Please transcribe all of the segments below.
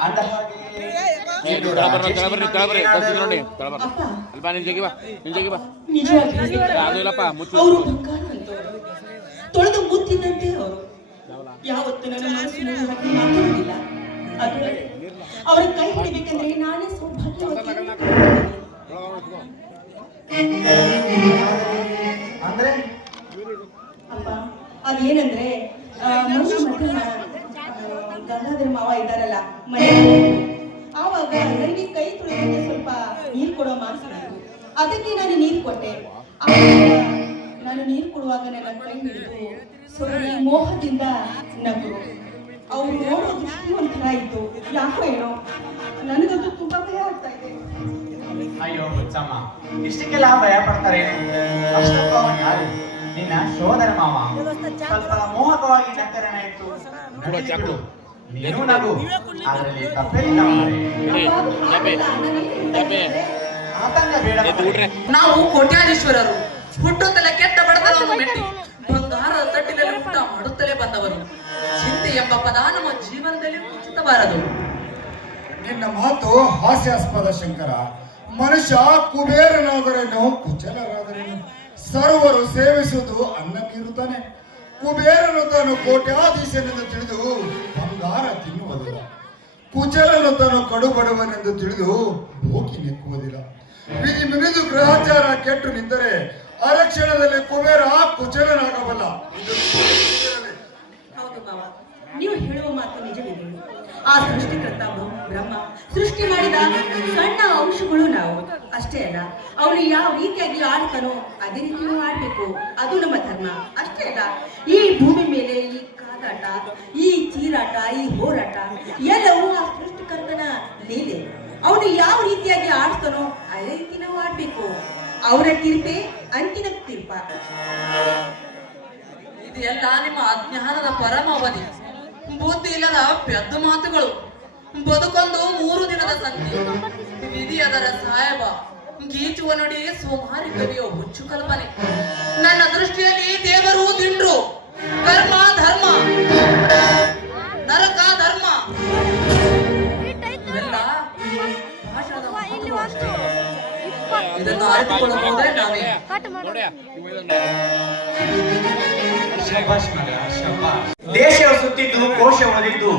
ಅಂದ ತೊಳೆದ ಮುತ್ತಿನಂತೆ ಅವರು. ಯಾವತ್ತು ನನ್ನ ಮಾತಾಡೋದಿಲ್ಲ. ಅದರೊಳಗೆ ಅವರ ಕೈ ಹಿಡಿಬೇಕಂದ್ರೆ ನಾನೇ ಸೌಭಾಗ್ಯವತಿ ಅಂದ್ರೆ ಅಪ್ಪ ಅದೇನಂದ್ರೆ ಆ, ಮನುಷ್ಯ ಮಧ್ಯಮ ಆ, ಗಂಗಾಧರ ಮಾವ ಇದ್ದಾರಲ್ಲ ಮನೆಯಲ್ಲಿ ಆವಾಗ ನನಗೆ ಕೈ ತೊಳೆಯೋಕೆ ಸ್ವಲ್ಪ ನೀರು ಕೊಡೋ ಮಾತ್ರ ಅದಕ್ಕೆ ನಾನು ನೀರು ಕೊಟ್ಟೆ. ನಾನು ನೀರು ಕೊಡುವಾಗ ನನ್ನ ಕೈ ಹಿಡಿದು ಸೊಳ್ಳೆ ಮೋಹದಿಂದ ನಗರು. ಅವ್ರು ನೋಡೋ ದೃಷ್ಟಿ ಒಂಥರ ಇತ್ತು. ಯಾಕೋ ಏನೋ. ನನಗಂತೂ ತುಂಬಾ ಭಯ ಆಗ್ತಾ ಇದೆ. ಅಯ್ಯೋ ಹುಚ್ಚಮ್ಮ ಇಷ್ಟಕ್ಕೆಲ್ಲ ಭಯ ಪಡ್ತಾರೆ. ಅಷ್ಟಪ್ಪ ಯಾರು? ನಿನ್ನ ಸೋದರ ಮಾವ. ಸ್ವಲ್ಪ ಮೋಹಕವಾಗಿ ನಕ್ಕರಣ ಇತ್ತು. ನೀನು ನಗು ಅದರಲ್ಲಿ ತಪ್ಪೇನಿಲ್ಲ ಆತಂಕ ಬೇಡ ನಾವು ಕೋಟ್ಯಾಧೀಶ್ವರರು. ಹುಟ್ಟುತ್ತಲೇ ಕೆಟ್ಟ ಬಡತನವನ್ನು ಮೆಟ್ಟಿ ಬಂಗಾರ ತಟ್ಟಿನಲ್ಲಿ ಊಟ ಮಾಡುತ್ತಲೇ ಬಂದವರು. ಚಿಂತೆ ಎಂಬ ಪದ ನಮ್ಮ ಜೀವನದಲ್ಲಿ ಮುಚ್ಚುತ್ತಬಾರದು ನಿನ್ನ ಮಾತು ಹಾಸ್ಯಾಸ್ಪದ ಶಂಕರ. ಮನುಷ್ಯ ಕುಬೇರನಾದರೇನು ಕುಚಲರಾದರೇನು. ಸರ್ವರು ಸೇವಿಸುವುದು ಅನ್ನ ನೀರು ತಾನೆ ಕುಬೇರನು ತಾನು ಕೋಟ್ಯಾಧೀಶನೆಂದು ತಿಳಿದು ಬಂಗಾರ ತಿನ್ನುವುದಿಲ್ಲ. ಕುಚಲನು ತಾನು ಕಡುಬಡವನೆಂದು ತಿಳಿದು ಭೋಗಿ ನೆಕ್ಕುವುದಿಲ್ಲ ವಿಧಿ ಮಿರಿದು ಗ್ರಹಚಾರ ಕೆಟ್ಟು ನಿಂತರೆ ಅರಕ್ಷಣದಲ್ಲಿ ಕುಬೇರ ಕುಚಲನಾಗಬಲ್ಲ. ನೀವು ಹೇಳುವ ಮಾತು ನಿಜವಿದೆ ಆ ಸೃಷ್ಟಿಕರ್ತ ಬ್ರ- ಬ್ರಹ್ಮ. ಸೃಷ್ಟಿ ಮಾಡಿದ ಸಣ್ಣ ಅಂಶಗಳು ನಾವು. ಅಷ್ಟೇ ಅಲ್ಲ, ಅವನು ಯಾವ ರೀತಿಯಾಗಿ ಆಡ್ತಾನೋ ಅದೇ ರೀತಿಯೂ ಆಡ್ಬೇಕು ಅದು ನಮ್ಮ ಧರ್ಮ. ಅಷ್ಟೇ ಅಲ್ಲ, ಈ ಭೂಮಿ ಮೇಲೆ ಈ ಕಾದಾಟ, ಈ ಚೀರಾಟ, ಈ ಹೋರಾಟ, ಎಲ್ಲವೂ ಆ ಸೃಷ್ಟಿಕರ್ತನ ಲೀಲೆ. ಅವನು ಯಾವ ರೀತಿಯಾಗಿ ಆಡ್ತಾನೋ ಅದೇ ರೀತಿ ನಾವು ಆಡ್ಬೇಕು ಅವರ ತೀರ್ಪೆ ಅಂತಿನ ತೀರ್ಪ. ಇದು ಎಲ್ಲ ನಿಮ್ಮ ಅಜ್ಞಾನದ ಪರಮಾವಧಿ. ಬುದ್ಧಿ ಇಲ್ಲದ ಪೆದ್ದ ಮಾತುಗಳು. ಬದುಕೊಂದು ಮೂರು ದಿನದ ಸಂಧಿ ವಿಧಿ ಅದರ ಸಾಹೇಬ. ಗೀಚುವ ನುಡಿ ಸೋಮಾರಿ ಕವಿಯ ಹುಚ್ಚು ಕಲ್ಪನೆ. ನನ್ನ ದೃಷ್ಟಿಯಲ್ಲಿ ದೇವರು ದಿಂಡ್ರು. ಕರ್ಮ ಧರ್ಮ. ನರಕ ಧರ್ಮ. ಇದನ್ನು ಅರಿತುಕೊಳ್ಳಬಹುದೇ ನಾವೇ? ಶಭಾಷ್ ಸುತ್ತಿದ್ದು ಕೋಶ ಓದಿದ್ದು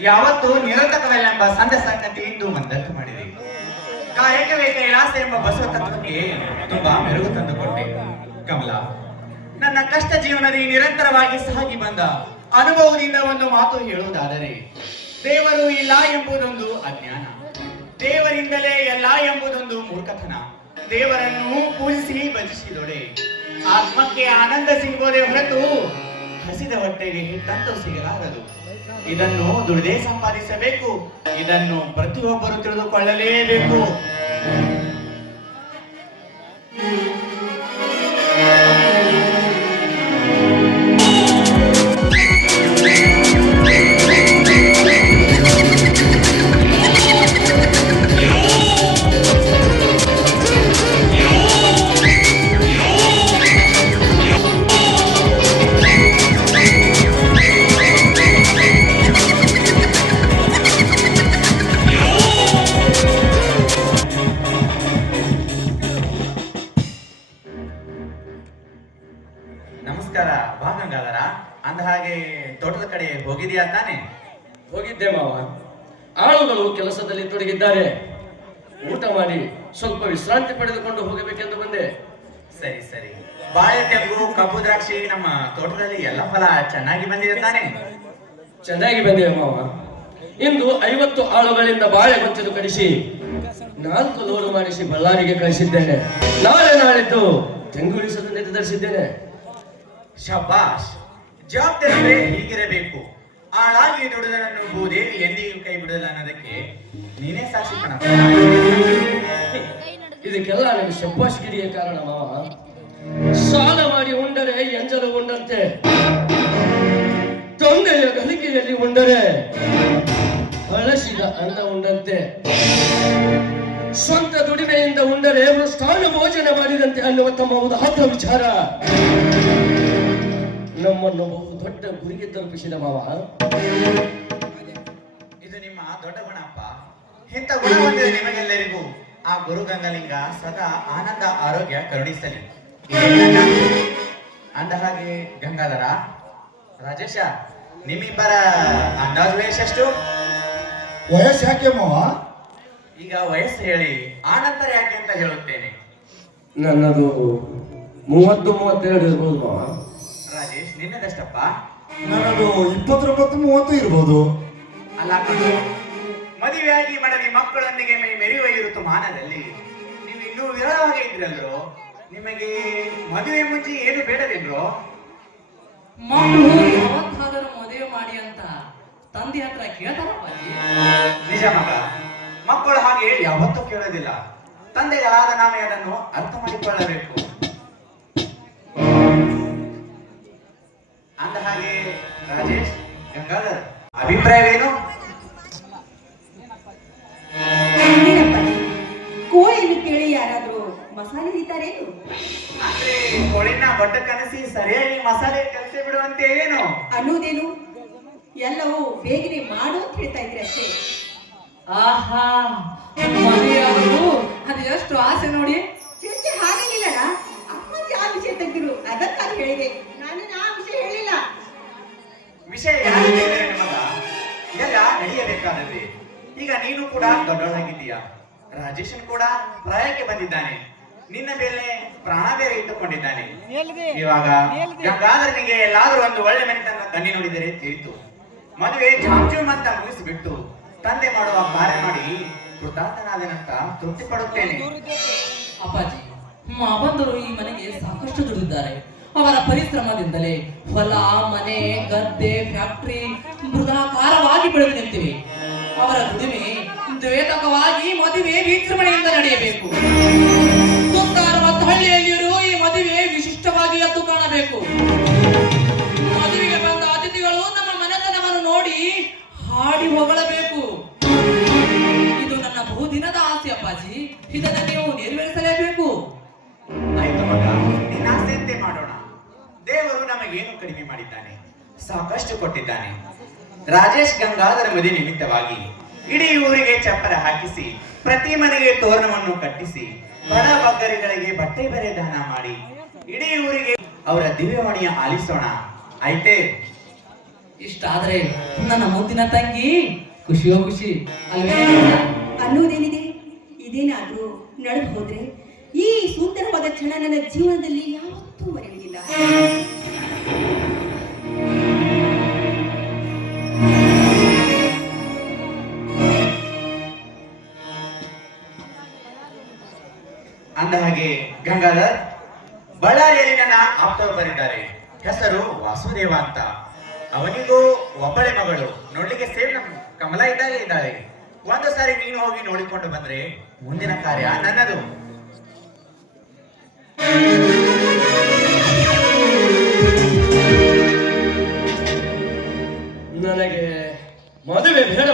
ಯಾವತ್ತು ನಿರಂತಕವಲ್ಲೆಂಬ ಸಂದ ಸಂಗತಿ ಇಂದು ಮಂದಟ್ಟು ಮಾಡಿದೆ. ಕಾಯಕವೇ ಕೈಲಾಸ ಎಂಬ ಬಸವ ತತ್ವಕ್ಕೆ ತುಂಬಾ ಮೆರುಗು ತಂದುಕೊಂಡೆ ಕಮಲ, ನನ್ನ ಕಷ್ಟ ಜೀವನದಲ್ಲಿ ನಿರಂತರವಾಗಿ ಸಾಗಿ ಬಂದ ಅನುಭವದಿಂದ ಒಂದು ಮಾತು ಹೇಳುವುದಾದರೆ, ದೇವರು ಇಲ್ಲ ಎಂಬುದೊಂದು ಅಜ್ಞಾನ. ದೇವರಿಂದಲೇ ಎಲ್ಲ ಎಂಬುದೊಂದು ಮೂರ್ಖತನ. ದೇವರನ್ನು ಪೂಜಿಸಿ ಭಜಿಸಿದೊಡೆ. ಆತ್ಮಕ್ಕೆ ಆನಂದ ಸಿಗುವುದೇ ಹೊರತು ಹಸಿದ ಹೊಟ್ಟೆಗೆ ಹಿಟ್ಟಂತೂ ಸಿಗಲಾರದು. ಇದನ್ನು ದುಡಿದೇ ಸಂಪಾದಿಸಬೇಕು. ಇದನ್ನು ಪ್ರತಿಯೊಬ್ಬರು ತಿಳಿದುಕೊಳ್ಳಲೇಬೇಕು. ಆಳುಗಳು ಕೆಲಸದಲ್ಲಿ ತೊಡಗಿದ್ದಾರೆ. ಊಟ ಮಾಡಿ ಸ್ವಲ್ಪ ವಿಶ್ರಾಂತಿ ಪಡೆದುಕೊಂಡು ಹೋಗಬೇಕೆಂದು ಬಂದೆ. ಸರಿ ಸರಿ. ಬಾಳೆ ತೆಂಗು ಕಬ್ಬು ದ್ರಾಕ್ಷಿ ನಮ್ಮ ತೋಟದಲ್ಲಿ ಎಲ್ಲ ಫಲ ಚೆನ್ನಾಗಿ ಬಂದಿದೆ ತಾನೆ ಚೆನ್ನಾಗಿ ಬಂದಿ ಮಾವ ಇಂದು ಐವತ್ತು ಆಳುಗಳಿಂದ ಬಾಳೆ ಗೊತ್ತಿದ್ದು ಕಡಿಸಿ ನಾಲ್ಕು ಲೋಡು ಮಾಡಿಸಿ ಬಳ್ಳಾರಿಗೆ ಕಳಿಸಿದ್ದೇನೆ. ನಾಳೆ ನಾಳಿದ್ದು ತೆಂಗುಳಿಸಲು ನಿರ್ಧರಿಸಿದ್ದೇನೆ. ಶಬಾಷ್ ಜವಾಬ್ದಾರಿ ಹೀಗಿರಬೇಕು. ಆಳಾಗಿ ದುಡಿದನನ್ನು ಭೂದೇವಿ ಎಂದಿಗೂ ಕೈ ಬಿಡಲ್ಲ ಅನ್ನೋದಕ್ಕೆ ನೀನೇ ಸಾಕ್ಷಿ ಕಣ ಇದಕ್ಕೆಲ್ಲ ನಿಮ್ಮ ಶಬ್ಬಾಶ್ಗಿರಿಯ ಕಾರಣ ಸಾಲ ಮಾಡಿ ಉಂಡರೆ ಎಂಜಲು ಉಂಡಂತೆ. ತೊಂದೆಯ ಗಲಿಕೆಯಲ್ಲಿ ಉಂಡರೆ ಬಳಸಿದ ಅನ್ನ ಉಂಡಂತೆ. ಸ್ವಂತ ದುಡಿಮೆಯಿಂದ ಉಂಡರೆ ಸ್ಥಾನ ಭೋಜನ ಮಾಡಿದಂತೆ ಅನ್ನುವ ತಮ್ಮ ಉದಾತ್ತ ವಿಚಾರ. ನಮ್ಮನ್ನು ಬಹು ದೊಡ್ಡ ಗುರಿಗೆ ತಲುಪಿಸಿದ ಮಾವ. ಇದು ನಿಮ್ಮ ದೊಡ್ಡ ಗುಣಪ್ಪ. ಇಂಥ ಗುಣ ಹೊಂದಿದ ನಿಮಗೆಲ್ಲರಿಗೂ. ಆ ಗುರು ಗಂಗಲಿಂಗ ಸದಾ ಆನಂದ ಆರೋಗ್ಯ ಕರುಣಿಸಲಿ. ಅಂದ ಹಾಗೆ ಗಂಗಾಧರ ರಾಜೇಶ ನಿಮ್ಮಿಬ್ಬರ ಅಂದಾಜು ವಯಸ್ಸೆಷ್ಟು ವಯಸ್ಸು ಯಾಕೆ ಮಾವ? ಈಗ ವಯಸ್ಸು ಹೇಳಿ ಆನಂತರ ಯಾಕೆ ಅಂತ ಹೇಳುತ್ತೇನೆ. ನನ್ನದು ಮೂವತ್ತು ಮೂವತ್ತೆರಡು ಇರ್ಬೋದು ಮಾವ. ನಿನ್ನದಷ್ಟಪ್ಪ? ನನ್ನದು ಇಪ್ಪತ್ತೊಂಬತ್ತು ಮೂವತ್ತು ಇರ್ಬೋದು. ಅಲ್ಲ ಕಣೋ, ಮದುವೆಯಾಗಿ ಮಡದಿ ಮಕ್ಕಳೊಂದಿಗೆ ಮೈ ಮೆರೆಯುವ ಈ ಋತುಮಾನದಲ್ಲಿ ನೀವು ಇನ್ನೂ ವಿರಳವಾಗಿ ಇದ್ರಲ್ರೋ? ನಿಮಗೆ ಮದುವೆ ಮುಂಚೆ ಏನು ಬೇಡವೇನ್ರೋ ಮಕ್ಕಳು ಯಾವತ್ತಾದರೂ ಮದುವೆ ಮಾಡಿ ಅಂತ ತಂದೆ ಹತ್ರ ಕೇಳ್ತಾರ ಅಪ್ಪಾಜಿ ನಿಜ ಮಗ ಮಕ್ಕಳು ಹಾಗೆ ಯಾವತ್ತೂ ಕೇಳೋದಿಲ್ಲ. ತಂದೆಗಳಾದ ನಾವೇ ಅದನ್ನು ಅರ್ಥ ಮಾಡಿಕೊಳ್ಳಬೇಕು. ಹಾಗೆ ರಾಜೇಶ್ ಗಂಗಾಧರ್ ಅಭಿಪ್ರಾಯವೇನು? ಕೋಳಿಯನ್ನು ಕೇಳಿ ಯಾರಾದ್ರೂ ಮಸಾಲೆ ಹಿಡಿತಾರೇನು? ಅಂದ್ರೆ ಕೋಳಿನ ಬಟ್ಟ ಕನಸಿ ಸರಿಯಾಗಿ ಮಸಾಲೆ ಕಲಸಿ ಬಿಡುವಂತೆ ಏನು? ಅನ್ನೋದೇನು ಎಲ್ಲವೂ ಬೇಗನೆ ಮಾಡು ಅಂತ ಹೇಳ್ತಾ ಇದ್ರಿ ಅಷ್ಟೇ. ಆಹಾ ಮದುವೆಯಾದ್ರು ಅದು ಎಷ್ಟು ಆಸೆ ನೋಡಿ. ಚಿಂತೆ ಹಾಗೇನಿಲ್ಲಣ್ಣ ಅಮ್ಮ ಯಾವ ವಿಷಯ ತೆಗೆದಿರು. ಅದಕ್ಕಾಗಿ ಹೇಳಿದೆ ನಾನು ಆ ವಿಷಯ ಹೇಳಿಲ್ಲ ವಿಷಯ ಯಾರು ನಡೆಯಬೇಕಾದಲ್ಲಿ ಈಗ ನೀನು ಕೂಡ ದೊಡ್ಡವನಾಗಿದ್ದೀಯ. ರಾಜೇಶನ್ ಕೂಡ ಪ್ರಾಯಕ್ಕೆ ಬಂದಿದ್ದಾನೆ. ನಿನ್ನ ಮೇಲೆ ಪ್ರಾಣ ಬೇರೆ ಇಟ್ಟುಕೊಂಡಿದ್ದಾನೆ. ಇವಾಗ ಗಂಗಾಧರನಿಗೆ ಎಲ್ಲಾದ್ರೂ ಒಂದು ಒಳ್ಳೆ ಮನೆತನ ಕಣ್ಣಿ ನೋಡಿದರೆ ತಿಳಿತು. ಮದುವೆ ಜಾಮ್ ಅಂತ ಮುಗಿಸಿಬಿಟ್ಟು ತಂದೆ ಮಾಡುವ ಕಾರ್ಯ ಮಾಡಿ ಕೃತಾರ್ಥನಾದನಂತ ತೃಪ್ತಿ ಪಡುತ್ತೇನೆ ಅಪ್ಪಾಜಿ ಅಪ್ಪಂದರು ಈ ಮನೆಗೆ ಸಾಕಷ್ಟು ದುಡಿದಿದ್ದಾರೆ. ಅವರ ಪರಿಶ್ರಮದಿಂದಲೇ ಹೊಲ, ಮನೆ, ಗದ್ದೆ ಫ್ಯಾಕ್ಟರಿ ಮೃದಾಕಾರವಾಗಿ ಬೆಳೆದು ನಿಂತಿವೆ ಅವರ ದುಡಿಮೆ ದ್ವೇತಕವಾಗಿ ಮದುವೆ ವಿಜೃಂಭಣೆಯಿಂದ ನಡೆಯಬೇಕು. ಸುಂದರ ಮತ್ತು ಹಳ್ಳಿಯಲ್ಲಿರುವ ಈ ಮದುವೆ ವಿಶಿಷ್ಟವಾಗಿ ಎದ್ದು ಕಾಣಬೇಕು. ಕೊಟ್ಟಿದ್ದಾನೆ ರಾಜೇಶ್ ಗಂಗಾಧರ ಮದುವೆ ನಿಮಿತ್ತವಾಗಿ ಇಡೀ ಊರಿಗೆ ಚಪ್ಪರ ಹಾಕಿಸಿ ಪ್ರತಿ ಮನೆಗೆ ತೋರಣವನ್ನು ಕಟ್ಟಿಸಿ ಬಡ ಬಗ್ಗರಿಗಳಿಗೆ ಬಟ್ಟೆ ಬರೆ ದಾನ ಮಾಡಿ ಇಡೀ ಊರಿಗೆ ಅವರ ದಿವ್ಯವಾಣಿಯ ಆಲಿಸೋಣ. ಆಯ್ತೇ? ಇಷ್ಟಾದ್ರೆ ನನ್ನ ಮುದ್ದಿನ ತಂಗಿ ಖುಷಿಯೋ ಖುಷಿ ಅಲ್ವೇ? ಅನ್ನೋದೇನಿದೆ? ಇದೇನಾದ್ರೂ ನಡೆದು ಹೋದ್ರೆ ಈ ಸುಂದರವಾದ ಕ್ಷಣ ನನ್ನ ಜೀವನದಲ್ಲಿ ಯಾವತ್ತೂ ಮರೆಯುವುದಿಲ್ಲ ಹಾಗೆ ಗಂಗಾಧರ್ ಬಳ್ಳಾರಿಯಲ್ಲಿ ನನ್ನ ಆಪ್ತರು ಬಂದಿದ್ದಾರೆ ಹೆಸರು ವಾಸುದೇವ ಅಂತ. ಅವನಿಗೂ ಒಬ್ಬಳೆ ಮಗಳು. ನೋಡ್ಲಿಕ್ಕೆ ಸೇಮ್ ನಮ್ ಕಮಲ ಇದ್ದಾಗೆ ಇದ್ದಾಳೆ. ಒಂದು ಸಾರಿ ನೀನು ಹೋಗಿ ನೋಡಿಕೊಂಡು ಬಂದ್ರೆ ಮುಂದಿನ ಕಾರ್ಯ ನನ್ನದು. ನನಗೆ ಮದುವೆ ಬೇಡ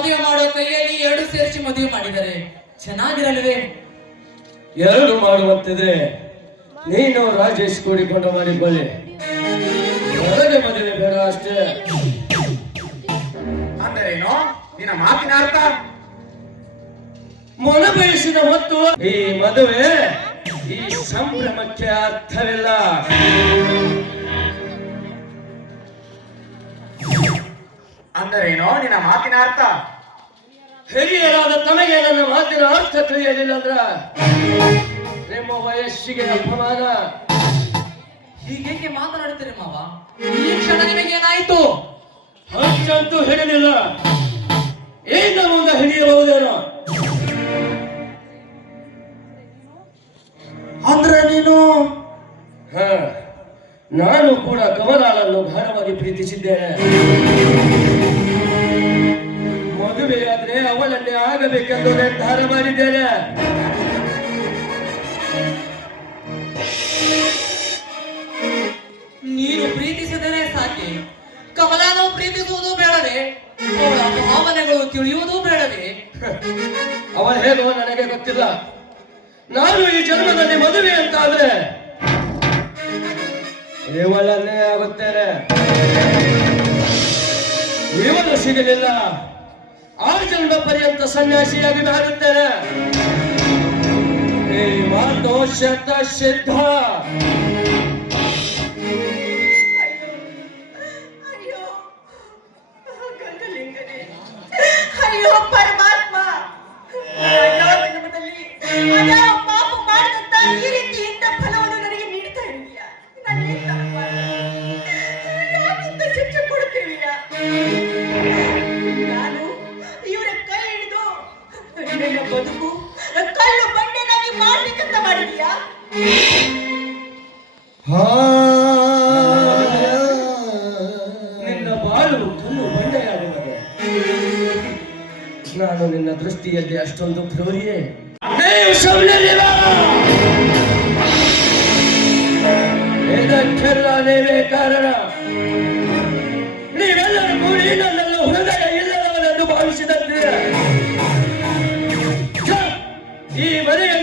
ಮದುವೆ ಮಾಡೋ ಕೈಯಲ್ಲಿ ಎರಡು ಸೇರಿಸಿ ಮದುವೆ ಮಾಡಿದರೆ ಚೆನ್ನಾಗಿರಲಿವೆ? ಎರಡು ಮಾಡುವಂತಿದ್ರೆ ನೀನು ರಾಜೇಶ್ ಕೂಡಿಕೊಂಡು ಮಾಡಿಕೊಳ್ಳಿ ನನಗೆ ಮದುವೆ ಬೇಡ ಅಷ್ಟೇ. ಅಂದರೇನು? ನಿನ್ನ ಮಾತಿನ ಅರ್ಥ? ಮೊಲ ಬಯಸಿದ ಮತ್ತು ಈ ಮದುವೆ ಈ ಸಂಭ್ರಮಕ್ಕೆ ಅರ್ಥವಿಲ್ಲ. ಅಂದರೇನು ನಿನ್ನ ಮಾತಿನ ಅರ್ಥ? ಹಿರಿಯರಾದ ತಮಗೆ ನನ್ನ ಮಾತಿನ ಅರ್ಥ ತಿಳಿಯಲಿಲ್ಲ ಅಂದ್ರ ನಿಮ್ಮ ವಯಸ್ಸಿಗೆ ಅಪಮಾನ. ಹೀಗೇಕೆ ಮಾತನಾಡುತ್ತೀರಿ ಮಾವ? ಈ ಕ್ಷಣ ನಿಮಗೆ ಏನಾಯ್ತು ಅಂತೂ ಹೇಳಲಿಲ್ಲ. ಏನ ಮುಂದೆ ಹಿಡಿಯಬಹುದೇನೋ? ಅಂದ್ರೆ ನೀನು? ಹ ನಾನು ಕೂಡ ಕಮಲಾಳನ್ನು ಬಹಳವಾಗಿ ಪ್ರೀತಿಸಿದ್ದೇನೆ ಮದುವೆಯಾದ್ರೆ ಅವಳಲ್ಲಿ ಆಗಬೇಕೆಂದು ನಿರ್ಧಾರ ಮಾಡಿದ್ದೇನೆ. ನೀನು ಪ್ರೀತಿಸಿದರೆ ಸಾಕೆ. ಕಮಲಾನು ಪ್ರೀತಿಸುವುದು ಬೇಡವೇ? ಅವಳ ಭಾವನೆಗಳು ತಿಳಿಯುವುದು ಬೇಡವೇ? ಅವ ಹೇಗೋ ನನಗೆ ಗೊತ್ತಿಲ್ಲ. ನಾನು ಈ ಜನ್ಮದಲ್ಲಿ ಮದುವೆ ಅಂತ ಆದ್ರೆ ಇವಳನ್ನೇ ಆಗುತ್ತೇನೆ. ಇವನು ಸಿಗಲಿಲ್ಲ. ಆ ಜನ್ಮ ಪರ್ಯಂತ ಸನ್ಯಾಸಿಯಾಗಿ ಮಾತು ಶತ ಸಿದ್ಧ. ಬದುಕು? ಕಲ್ಲು ಬಂಡೆನಾಗಿ ಮಾಡ್ಬೇಕಂತ ಮಾಡಿದೀಯಾ? ಹಾ. ನಿನ್ನ ಬಾಳು ಕಲ್ಲು ಬಂಡೆಯಾಗುತ್ತದೆ ನಾನು ನಿನ್ನ ದೃಷ್ಟಿಯಲ್ಲಿ ಅಷ್ಟೊಂದು ಕ್ರೂರಿಯೇ. ಈ ಮನೆಯಲ್ಲಿ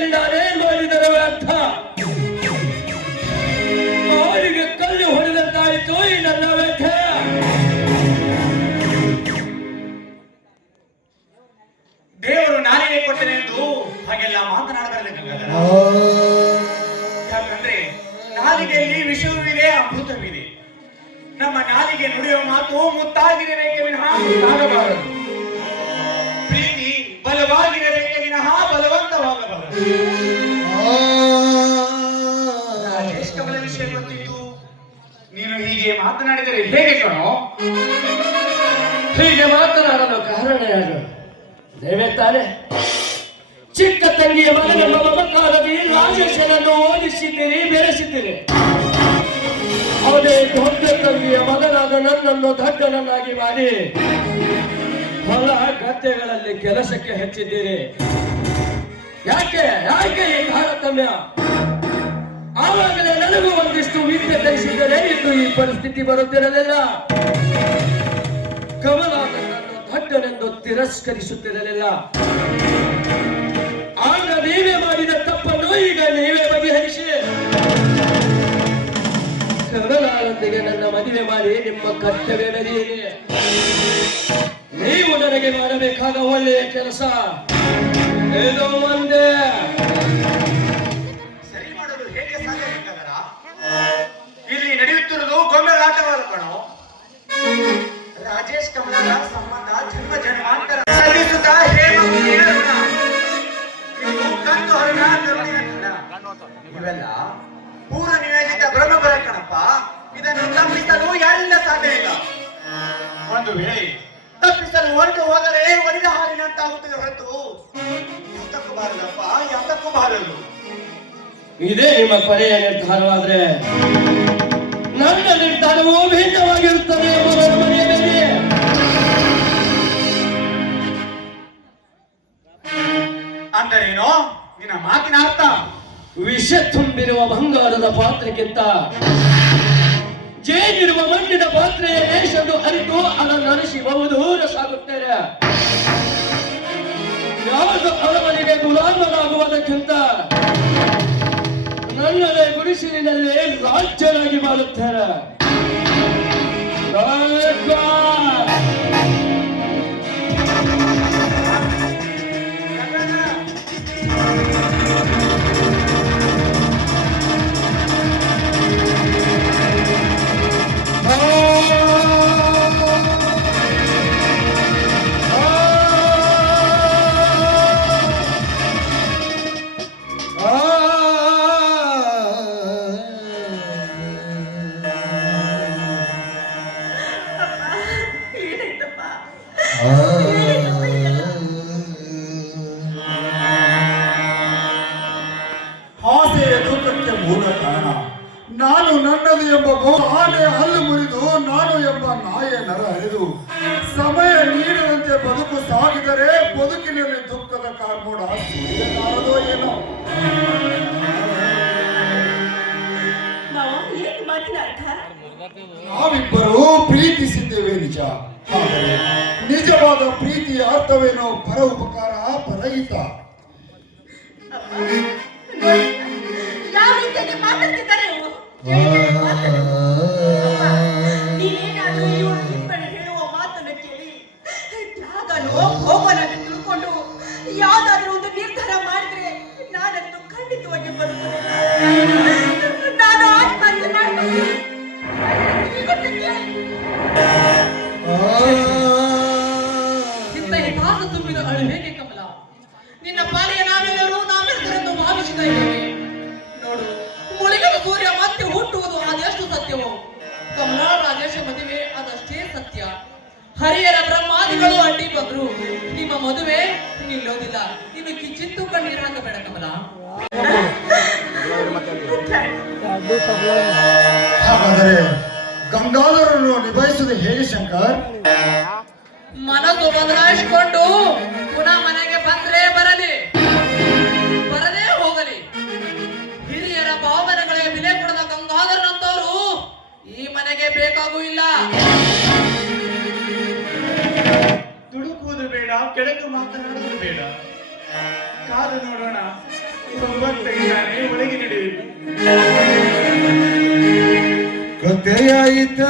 ವಿಷಯ ಗೊತ್ತಿತ್ತು. ನೀನು ಹೀಗೆ ಮಾತನಾಡಿದರೆ ಹೇಗೆ ಕಣೋ? ಹೀಗೆ ಮಾತನಾಡಲು ಕಾರಣ ಯಾರು? ನೀವೇ ತಾನೆ. ಚಿಕ್ಕ ತಂಗಿಯ ಮಗನೆಂಬ ಮಮಕಾಲದಲ್ಲಿ ರಾಜೇಶನನ್ನು ಓದಿಸಿದ್ದೀರಿ, ಬೆರೆಸಿದ್ದೀರಿ. ಅವನೇ ದೊಡ್ಡ ತಂಗಿಯ ಮಗನಾದ ನನ್ನನ್ನು ದಡ್ಡನನ್ನಾಗಿ ಮಾಡಿ. ಹೊಲ ಗದ್ದೆಗಳಲ್ಲಿ ಕೆಲಸಕ್ಕೆ ಹೆಚ್ಚಿದ್ದೀರಿ. ಯಾಕೆ ಯಾಕೆ ಈ ತಾರತಮ್ಯ ಆವಾಗಲೇ ನನಗೂ ಒಂದಿಷ್ಟು ವಿದ್ಯೆ ಕಲಿಸಿದರೆ ಇಂದು ಈ ಪರಿಸ್ಥಿತಿ ಬರುತ್ತಿರಲಿಲ್ಲ. ಕಮಲ ನನ್ನನ್ನು ತಿರಸ್ಕರಿಸುತ್ತಿರಲಿಲ್ಲ. ಆಗ ನೀವೇ ಮಾಡಿದ ತಪ್ಪನ್ನು ಈಗ ನೀವೇ ಬಗೆಹರಿಸಿ. ಕಮಲಾರೊಂದಿಗೆ ನನ್ನ ಮದುವೆ ಮಾಡಿ ನಿಮ್ಮ ಕರ್ತವ್ಯ ನಡೆಯಿರಿ. ನೀವು ನನಗೆ ಮಾಡಬೇಕಾದ ಒಳ್ಳೆಯ ಕೆಲಸ. ಸರಿ ಮಾಡಲು ಹೇಗೆ ಸಾಧ್ಯ ಇಲ್ಲಿ ನಡೆಯುತ್ತಿರುವುದು ಗೊಂಬೆಗಳಾಟವಲ್ಲ ಕಣೋ. ರಾಜೇಶ್ ಕಮಲರ ಸಂಬಂಧ ಜನ್ಮ ಜನ್ಮಾಂತರ. ಸಲ್ಲಿಸುತ್ತಾ ಕಂದು ಹರಣ ಕರುಣಿನ. ಇವೆಲ್ಲ ಪೂರ್ವ ನಿಯೋಜಿತ ಬ್ರಹ್ಮಬಲ ಕಣಪ್ಪ. ಇದನ್ನು ತಪ್ಪಿಸಲು ಯಾರಿಂದ ಸಾಧ್ಯ ಇಲ್ಲ? ಒಂದು ವೇಳೆ ತಪ್ಪಿಸಲು ಹೊರಟು ಹೋದರೆ ಬಾರದು ಇದೇ ನಿಮ್ಮ ಕೊನೆಯ ನಿರ್ಧಾರವಾದ್ರೆ ನನ್ನ ನಿರ್ಧಾರವೂ ಭಿನ್ನವಾಗಿರುತ್ತದೆ ಅಂದರೇನೋ? ನಿನ್ನ ಮಾತಿನ ಅರ್ಥ. ವಿಷ ತುಂಬಿರುವ ಬಂಗಾರದ ಪಾತ್ರಕ್ಕಿಂತ ಜೇನಿರುವ ಮಣ್ಣಿನ ಪಾತ್ರೆಯ ದೇಶದ್ದು ಅರಿತು ಅದನ್ನು ಅರಿಸಿ ಬಹುದೂರ ಸಾಗುತ್ತೇನೆ. ಯಾವುದು ಅರಮನೆಗೆ ಗುಲಾಮನಾಗುವುದಕ್ಕಿಂತ ನನ್ನದೇ ಗುಡಿಸಿಲಿನಲ್ಲಿ ರಾಜ್ಯನಾಗಿ ಮಾಡುತ್ತೇನೆ ನಾವಿಬ್ಬರು ಪ್ರೀತಿಸಿದ್ದೇವೆ ನಿಜ. ನಿಜವಾದ ಪ್ರೀತಿಯ ಅರ್ಥವೇನೋ ಪರ ಉಪಕಾರ ಪರಹಿತ ಯಾವ ರೀತಿಯಲ್ಲಿ ಮಾತಾಡ್ತಿದ್ದಾರೆ ತುಂಬಿದ ಅಳು ಹೇಗೆ ಕಮಲ? ನಿನ್ನ ಪಾಲಿಗೆ ನಾವೆಲ್ಲರೂ ನಾವೆಲ್ಲರೆಂದು ಭಾವಿಸಿದ ನೋಡು, ಮುಳುಗಿದ ಸೂರ್ಯ ಮತ್ತೆ ಹುಟ್ಟುವುದು ಅದೆಷ್ಟು ಸತ್ಯವೋ? ಕಮಲಾ ರಾಜೇಶ ಮದುವೆ ಅದಷ್ಟೇ ಸತ್ಯ. ಹರಿಯರ ಬ್ರಹ್ಮಾದಿಗಳು ಅಡ್ಡಿ ಬಂದ್ರು. ನಿಮ್ಮ ಮದುವೆ ನಿಲ್ಲೋದಿಲ್ಲ. ಇನ್ನು ಕಿಚ್ಚಿತ್ತು ಕಣ್ಣೀರು ಹಾಕಬೇಡ ಕಮಲ. ಹಾಗಾದರೆ ಗಂಗಾಧರನ್ನು ನಿಭಾಯಿಸುವುದು ಹೇಗೆ ಶಂಕರ್? ಮನಸ್ಸು ಬದಲಾಯಿಸಿಕೊಂಡು ಪುನಃ ಮನೆಗೆ ಬಂದ್ರೆ ಬರಲಿ. ಬರದೇ ಹೋಗಲಿ. ಹಿರಿಯರ ಭಾವನೆಗಳೇ ಬೆಲೆ ಕೊಡದ ಗಂಗಾಧರನಂತವರು ಈ ಮನೆಗೆ ಬೇಕಾಗೂ ಇಲ್ಲ. ದುಡುಕುವುದು ಬೇಡ ಕೆಳಗೆ ಮಾತನಾಡುವುದು ಬೇಡ. ಕಾದು ನೋಡೋಣ. ತೊಂಬತ್ತೈದಾನೆ ಒಳಗೆ ನಡೆಯಿತು ಕಥೆಯಾಯಿತ